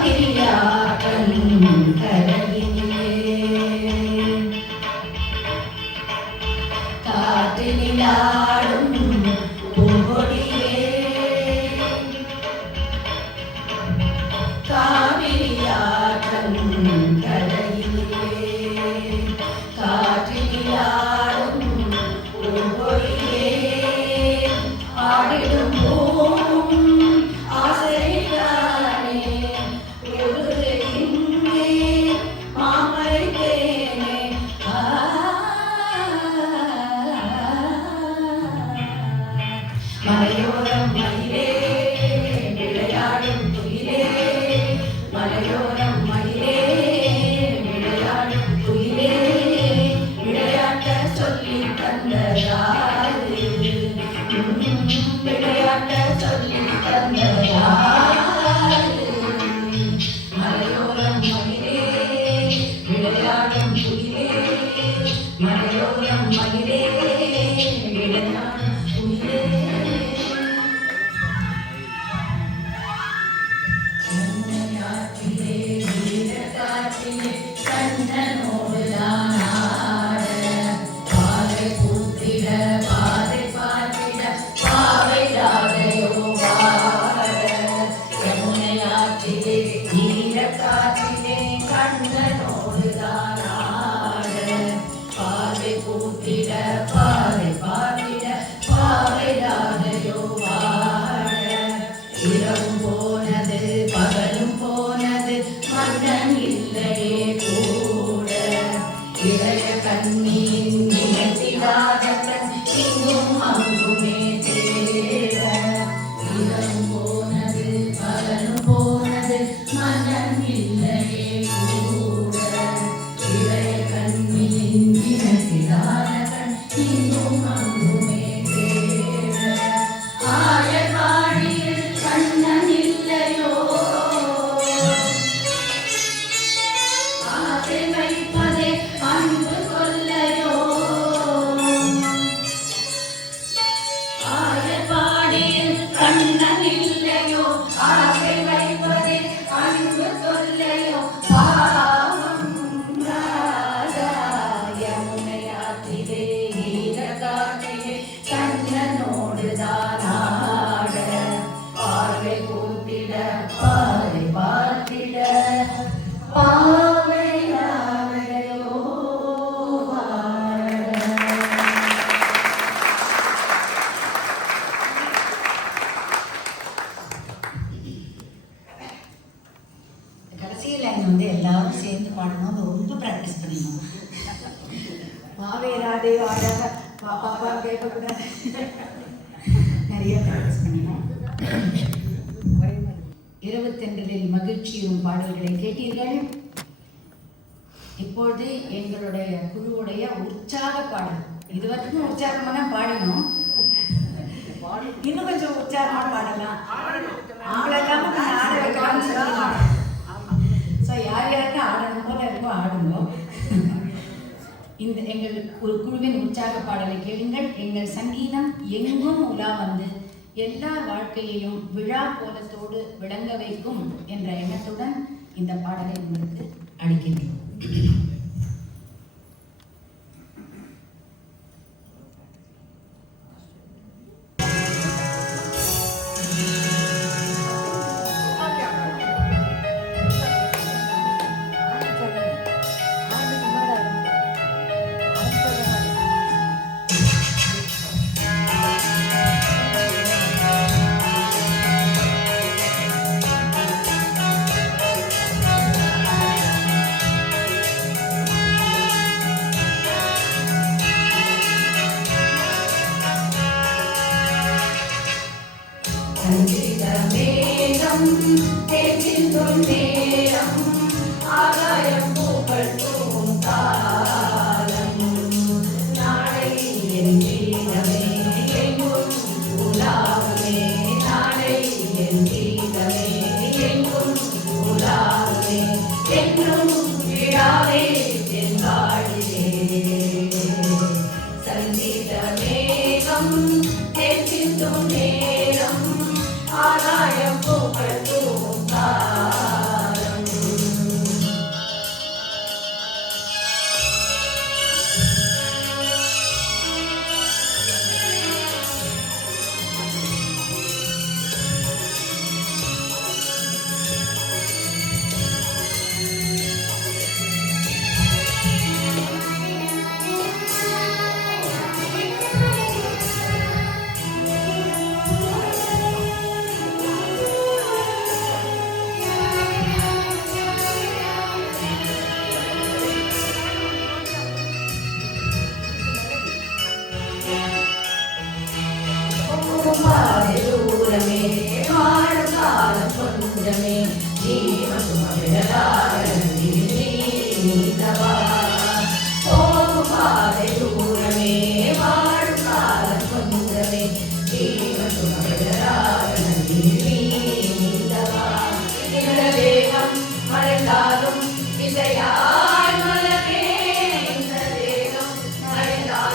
காவிரியாற்றன் கரையினிலே காற்றினிலாடும் பூங்கொடியே. காவிரியாற்றன் கரையினிலே காற்றினிலாடும் பூங்கொடியே. ஆடிடும் பூவும் ஆசைதானே. உருது இங்கே மாமலை தேனே. மலையோரம் மயிலே விளையாடும் குயிலே. மலையோரம் மயிலே விளையாடும் குயிலே. விளையாட்ட சொல்லி தந்ததாரு. விளையாட்ட சொல்லி தந்ததாரு. மலையோரம் மயிலே விளையாடும் குயிலே. மலையோரம் எம் மயிலே இளைஞான குயிலே யமுனையாற்றிலே வீரகாற்றிலே கண்ணனோடு தானாட பாதை பூத்திட பாதை பார்த்திட பாவை ராதையோ வாட யமுனையாற்றிலே வீரகாற்றிலே கண்ணனோடு தானாட பாதை பூத்திட பாதை பார்த்திட பாவை ராதையோ வாட இரவும் போனது பகலும் போனது மன்னன் இல்லையே கூட இளைய கண்ணியின் நினைத்திடாத கண் இங்கும் அங்குமே தேட இரவும் போனது பகலும் போனது மன்னன் இல்லையே கூட இளைய கண்ணியின் நினைத்திடாத கண் இங்கும் அங்குமே தேட ஆயர்வாடியில் கண்ணன் இல்லையோ ஆசை வைப்பதே அன்பு கொல்லையோ ஆயர்வாடியில் கண்ணன் இல்லையோ ஆசை வைப்பதே அன்பு கொல்லையோ பாவம் ராஜா யமுனையாற்றிலே ஈரகாற்றிலே கண்ணனோடு தானாட பார்வை கூட்டிட பாதை பார்த்திட பாவை ராதையோ வாட கடைசி லைன் வந்து எல்லாரும் சேர்ந்து பாடணும் அது ரொம்ப ப்ராக்டிஸ் பண்ணிடணும் பாவை ராதையோ ஆடாத பாப்பா கேட்கக்கூடாது நிறைய ப்ராக்டிஸ் பண்ணிடணும் இருபத்தெண்டில் மகிழ்ச்சியும் பாடல்களை கேட்டீர்கள். இப்பொழுது எங்களுடைய குழுவுடைய உற்சாக பாடல். இதுவரைக்கும் உற்சாகமாக தான் பாடினோம், இன்னும் கொஞ்சம் உற்சாகமாக பாடலாம். ஆடலாம் ஆட வைக்கலாம்னு சொல்லலாம். ஸோ யார் யாருக்கு ஆடணும் போல இருக்கோ ஆடுங்க. இந்த எங்கள் ஒரு குழுவின் உற்சாக பாடலை கேளுங்கள். எங்கள் சங்கீதம் எங்கும் உலா வந்து எல்லா வாழ்க்கையையும் விழா கோலத்தோடு விளங்க வைக்கும் என்ற எண்ணத்துடன் இந்த பாடலை உங்களுக்கு அளிக்கிறேன். மறைந்தாலும் இசையாய் மலரே இந்த தேகம் மறைந்தாலும்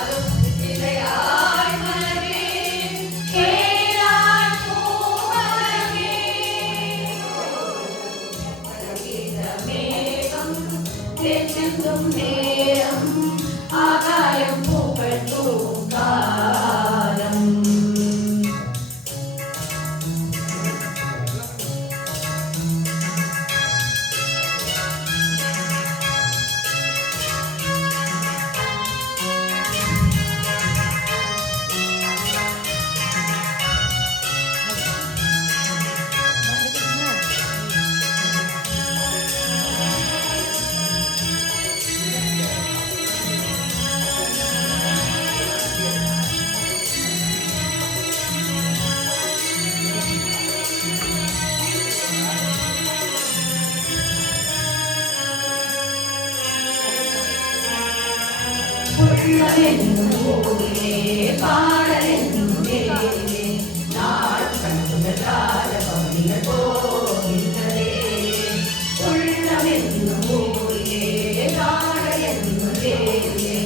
புன்னமென்னும் ஊரிலே பாடலென்னும் வேலிலே நாள் கண்டுகளாத பவனிகள் போகின்றதே. உள்ளமென்னும் ஊரிலே பாடலென்னும் வேலிலே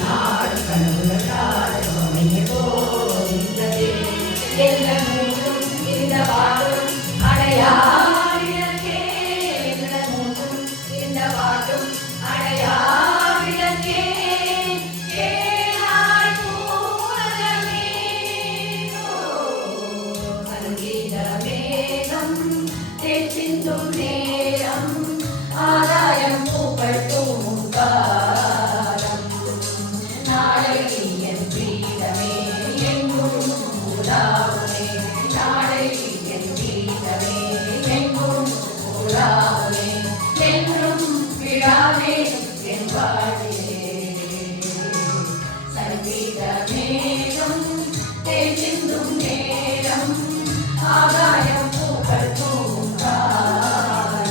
நாள் கண்டுகளாத பவனிகள் போகின்றதே. எந்த மூன்றும் இந்த வாழும் அடையாவிடக்கே, எந்த மூன்றும் இந்த வாழும் அடையாவிடக்கே. கேளாய் பூரணமே சங்கீதமேகம் தேசிந்தும் நேரம் ஆதாயம் பூக்கள் தூவும் காலம். நாளை என் பீடமே எங்கும் உலாவுமே, நாளை என் பீடமே எங்கும் உலாவுமே, என்றும் விழாவே என் வாழ்விலே. சங்கீதமேகம் தேசிந்தும் நேரம் ஆகாயம் பூக்கள் தூவும் காலம்.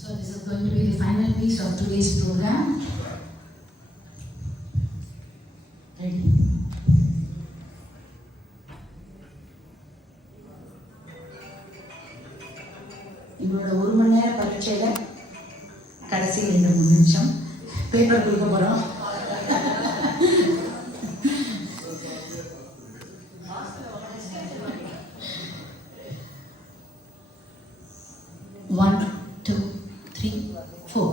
So this is going to be the final piece of today's program. Ready? இவரோட 1 மணி நேர பரீட்சையில கடைசி 2-3 நிமிஷம் பேப்பர் கொடுக்க போறோம். One, two, three, four.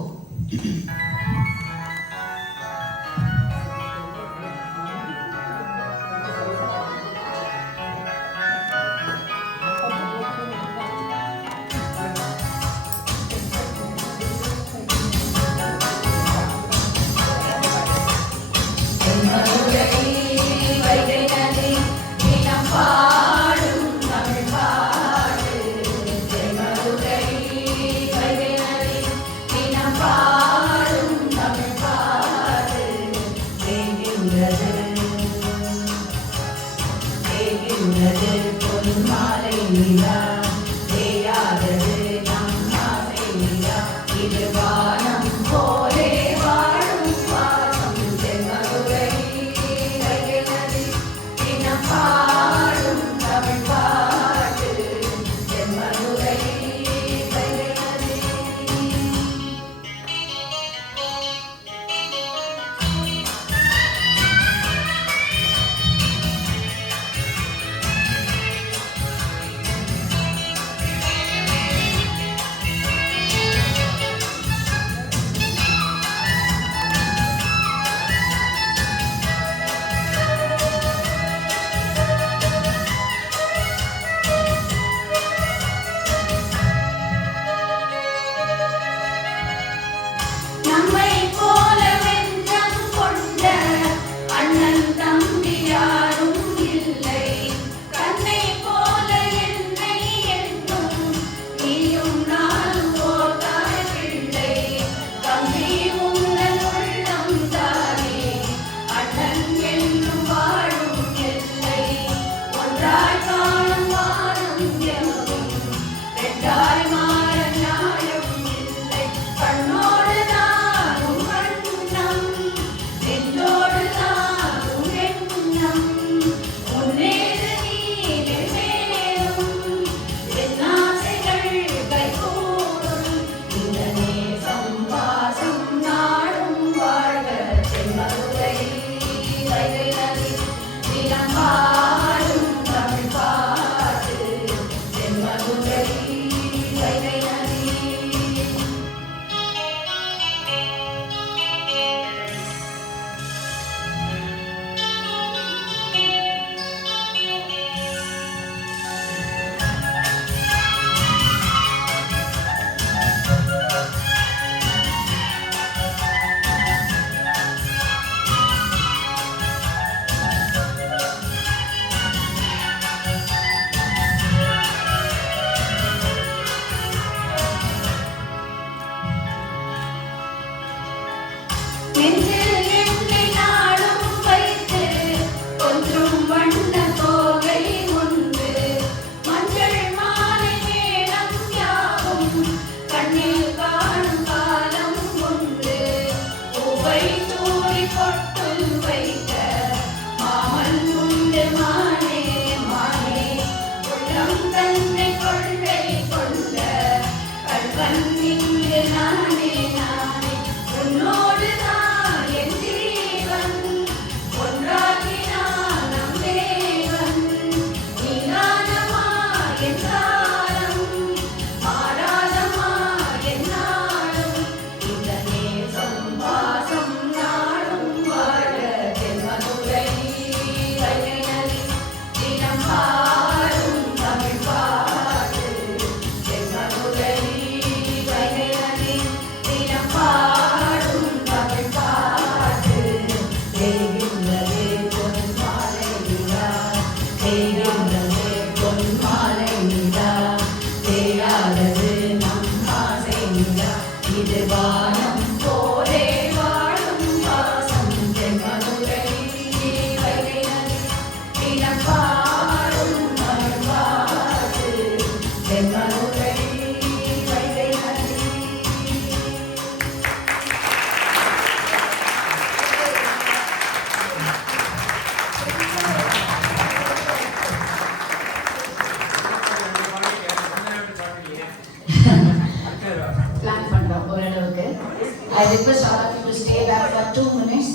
I request all of you to stay back for 2 minutes.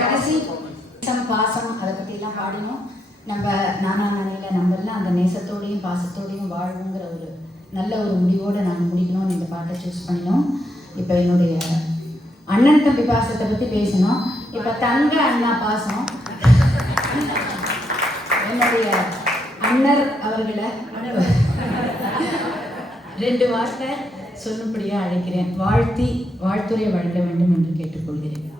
கடைசி பாசம் அதை பற்றிலாம் பாடினோம். நம்ம நானா நானியில் நம்மளாம் அந்த நேசத்தோடையும் பாசத்தோடையும் வாழ்வுங்கிற ஒரு நல்ல ஒரு முடிவோடு நாங்கள் முடிக்கணும்னு இந்த பாட்டை சூஸ் பண்ணினோம். இப்போ என்னுடைய அண்ணன் தம்பி பாசத்தை பற்றி பேசினோம். இப்போ தங்க அண்ணா பாசம். என்னுடைய அண்ணர் அவர்களை 2 வார்த்தை சொல்லும்படியாக அழைக்கிறேன். வாழ்த்துரை வழங்க வேண்டும் என்று கேட்டுக்கொள்கிறேன்.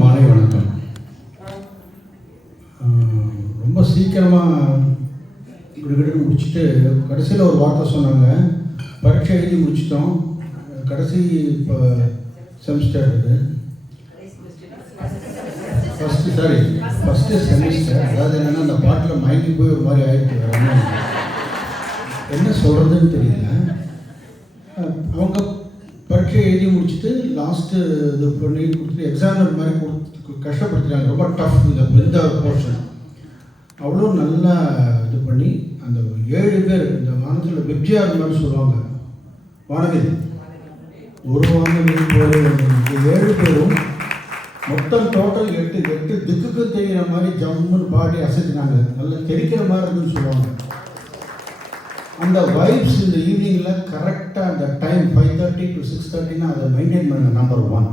மாலை வணக்கம். ரொம்ப சீக்கிரமாக விடுவிட்டு முடிச்சுட்டு கடைசியில் ஒரு வார்த்தை சொன்னாங்க. பரீட்சை எழுதி முடிச்சிட்டோம், கடைசி இப்போ செமஸ்டர் இருக்குது. First semester. அதாவது என்னென்னா அந்த பாட்டில் மயங்கி போய் ஒரு மாதிரி ஆகிட்டு என்ன சொல்கிறதுன்னு தெரியல. அவங்க பரீட்சை எழுதி முடிச்சுட்டு லாஸ்ட்டு இது பண்ணி கொடுத்துட்டு எக்ஸாமினர் மாதிரி கஷ்டப்படுத்துகிறாங்க. ரொம்ப டஃப் இந்த போர்ஷன். அவ்வளோ நல்லா இது பண்ணி அந்த 7 பேர் இந்த வானத்தில் வெப்ஜிஆர் மாதிரி சொல்லுவாங்க, வானவில் ஒரு வானவில் போல 7 பேரும் மொத்தம் டோட்டல் 8 திக்குக்கு தெரிகிற மாதிரி ஜம்முன்னு பாடி அசைச்சினாங்க. நல்லா தெரிக்கிற மாதிரி இருந்துன்னு சொல்லுவாங்க. அந்த வைப்ஸ் இந்த ஈவினிங்கில் கரெக்டாக அந்த டைம் 5:30 to 6:30 அதை மெயின்டைன் பண்ண number 1.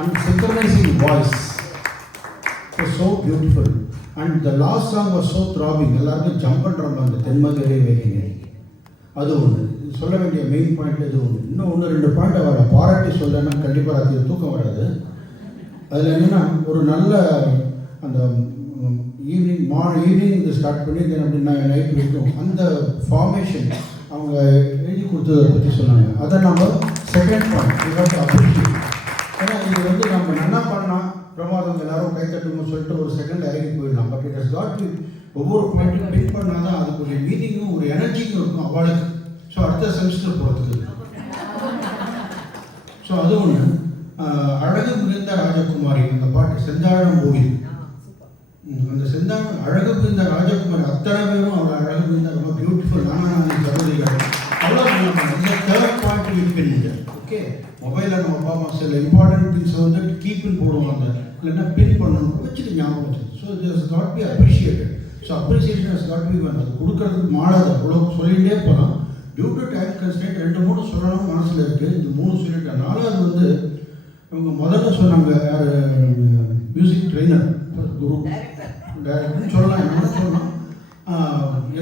And synchronising voice so beautiful. And the last song was so throbbing. எல்லாருக்கும் ஜம்ப் பண்ணுறாங்க அந்த தென்மதுரை வைக்கிங்க. அது ஒன்று சொல்ல வேண்டிய மெயின் பாயிண்ட். இது ஒன்று. இன்னும் 1-2 பாயிண்ட் அவரை பாராட்டி சொல்லலைன்னா கண்டிப்பாக ராத்திரி தூக்கம் வராது. அதில் என்னென்னா ஒரு நல்ல அந்த ஈவினிங் இது ஸ்டார்ட் பண்ணி தென் அப்படின்னா நைட் வரைக்கும் அந்த ஃபார்மேஷன் அவங்க எழுதி கொடுத்ததை பற்றி சொன்னாங்க. அதை நம்ம செகண்ட் பாயிண்ட் இவர்கிட்ட அப்ரிஷியேட். ஏன்னா இது வந்து நம்ம நல்லா பண்ணால் பிரமாதம் எல்லாரும் கைத்தட்டுன்னு சொல்லிட்டு ஒரு செகண்ட் இறங்கி போயிடலாம். But it has God to ஒவ்வொரு பாயிண்ட்டும் பிக் பண்ணால் தான் அதுக்கு ஒரு மீனிங்கும் ஒரு எனர்ஜிக்கும் இருக்கும் அவளுக்கு. ஸோ அடுத்த செமஸ்டர் போகிறதுக்கு. ஸோ அது ஒன்று. அழகு மிகுந்த ராஜகுமாரி அந்த பாட்டு செந்தாழம் மூவி. அந்த செந்தாழம் அழகு மிகுந்த ராஜகுமாரி அத்தனை பேரும் அவளை அழகு மிகுந்த ரொம்ப பியூட்டிஃபுல் நானான சகோதரிகள் அவ்வளோ இந்த தேர்ட் பாயிண்ட் பின். ஓகே, மொபைலில் நம்ம பார்ப்போம் சில இம்பார்ட்டன்ட் திங்ஸை வந்து கீப்பின் போடுவாங்க, இல்லைன்னா பின் பண்ணணும் வச்சுட்டு ஞாபகம் வச்சு. So it has got be appreciated. So appreciation has got be வேணும். அது கொடுக்கறதுக்கு மாறாது. அவ்வளோ சொல்லிகிட்டே போகலாம். டியூ டு டைம் கன்ஸ்டன்ட் 2-3 சொல்லணும் மனசில் இருக்குது. இந்த 3 சொல்லிட்டேன். 4வது வந்து இவங்க முதல்ல சொன்னாங்க, யார் மியூசிக் ட்ரெயினர் குரு டைரக்டர்னு சொல்லலாம். என்ன சொல்லலாம்,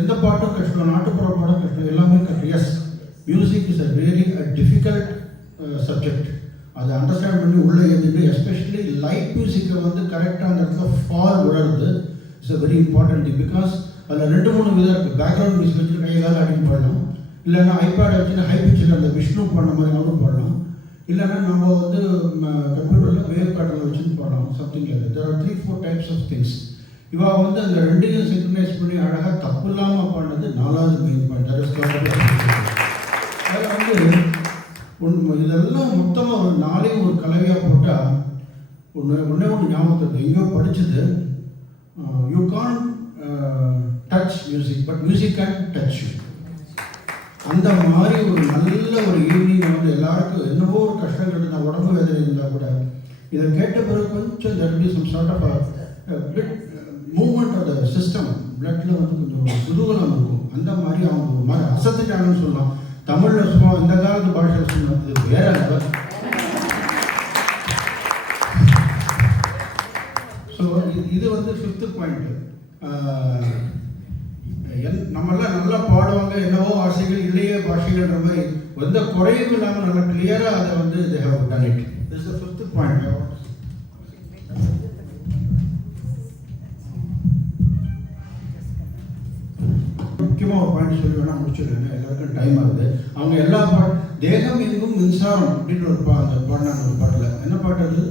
எந்த பாட்டும் கஷ்டம், நாட்டுப்புற பாடம் கஷ்டம், எல்லாமே கஷ்டம். Yes, music is a very difficult subject. அதை அண்டர்ஸ்டாண்ட் பண்ணி உள்ளே எழுதிட்டு எஸ்பெஷலி லைட் மியூசிக்கை வந்து கரெக்டாக அந்த இடத்துல ஃபால் விடுறது it's a very important thing. Because அதில் 2-3 விதம் இருக்குது. பேக்ரவுண்ட் மியூசிக் வச்சு கையால் அடிக்க பாடலாம், இல்லைன்னா ஐபேட் வச்சுட்டு ஹை பிச்சில் அந்த விஷ்ணு பண்ண மாதிரி அவரும் பாடலாம். இல்லைன்னா நம்ம வந்து கம்ப்யூட்டரில் வேவ் பேட்டர்ல வச்சுன்னு பாடலாம். Something like there are 3-4 types of things. இவா வந்து அந்த ரெண்டையும் சிங்க்ரனைஸ் பண்ணி அழகாக தப்பு இல்லாமல் பாடினது 4வது மெயின் பாயிண்ட். அதில் வந்து இதெல்லாம் மொத்தமாக ஒரு நாளையும் ஒரு கலவையாக போட்டால் ஒன்று ஞாபகத்தில் எங்கேயோ படித்தது, you can't touch music but music can touch you. அந்த மாதிரி ஒரு நல்ல ஒரு ஈவினிங் வந்து எல்லாருக்கும் என்னவோ ஒரு கஷ்டங்கள் இருந்தால், உடம்பு வேதனை இருந்தால் கூட இதை கேட்ட பிறகு கொஞ்சம் there will be some sort of a bit movement of the system, பிளட்ல வந்து கொஞ்சம் குதூகலம் இருக்கும். அந்த மாதிரி அவங்க ஒரு மாதிரி அசத்துட்டாங்கன்னு சொல்லலாம். தமிழில் சும்மா இந்த காலத்து பாஷையில் சொன்னோம், இது வேற லெவல். ஸோ இது வந்து 5th பாயிண்ட். நம்மளாம் நல்லா பாடுவாங்க, என்னவோ ஆசைகள் இல்லையே பாஷைகள்ன்ற மாதிரி எந்த குறையும் இல்லாமல் நல்லா கிளியராக அதை வந்து they have done it. This is the 5th point. முக்கியமாக ஒரு பாயிண்ட் சொல்லி வேணா முடிச்சிடுறேன், எல்லாருக்கும் டைம் ஆகுது. அவங்க எல்லா தேகம் எங்கும் மின்சாரம் அப்படின்னு ஒரு அந்த பாடினாங்க ஒரு பாட்டில். என்ன பாட்டு அது?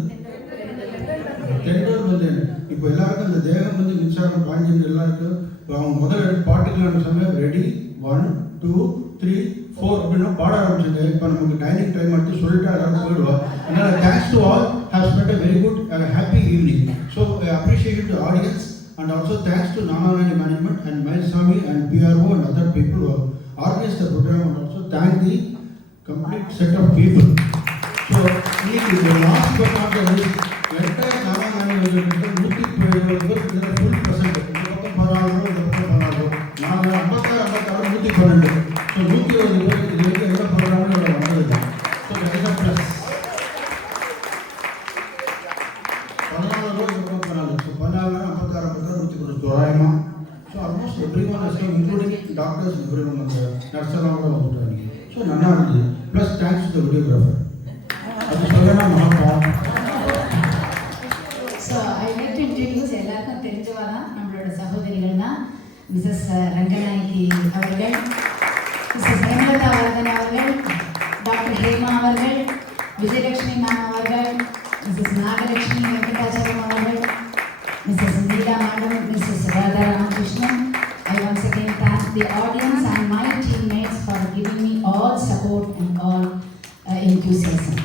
தென்றல் வந்து இப்போ எல்லாருக்கும் அந்த தேகம் வந்து மின்சாரம் பாய்ஞ்சு எல்லாருக்கும் அவங்க முதல்ல பாட்டுக்கலான்னு சொன்னாங்க. ரெடி 1 2 3 4 அப்படின்னா பாட ஆரம்பிச்சுங்க. இப்போ நமக்கு டைனிங் டைம் எடுத்து சொல்லிட்டு எல்லாரும் போயிடுவோம். அதனால் thanks to all have spend a very good happy evening. So appreciate to audience and also thanks to Namanani management and Mailsami and PRO and other people who have organized the program, and also thank the complete set of people. So, the last but not the least, entire Namanani was a full percent. So, Nuti was the program. So, that is a plus. So almost everyone has come, including doctors and everyone, nurse and all of them. So nana plus thanks to the videographer. So I like to introduce எல்லாருக்கும் தெரிஞ்சவாதான் நம்மளோட சகோதரிகள் தான் மிஸ்ஸஸ் ரங்கநாயகி அவர்கள், மிஸ்ஸஸ் ஹேமலதா வர்தன் அவர்கள், டாக்டர் ஹேமா அவர்கள், விஜயலட்சுமி மேம் அவர்கள், மிஸ்ஸஸ் நாகலட்சுமி வெங்கடாச்சலம் அவர்கள், Mrs. Neela Madam, Mrs. Radha Ramakrishnan. I once again thank the audience and my teammates for giving me all support and all enthusiasm.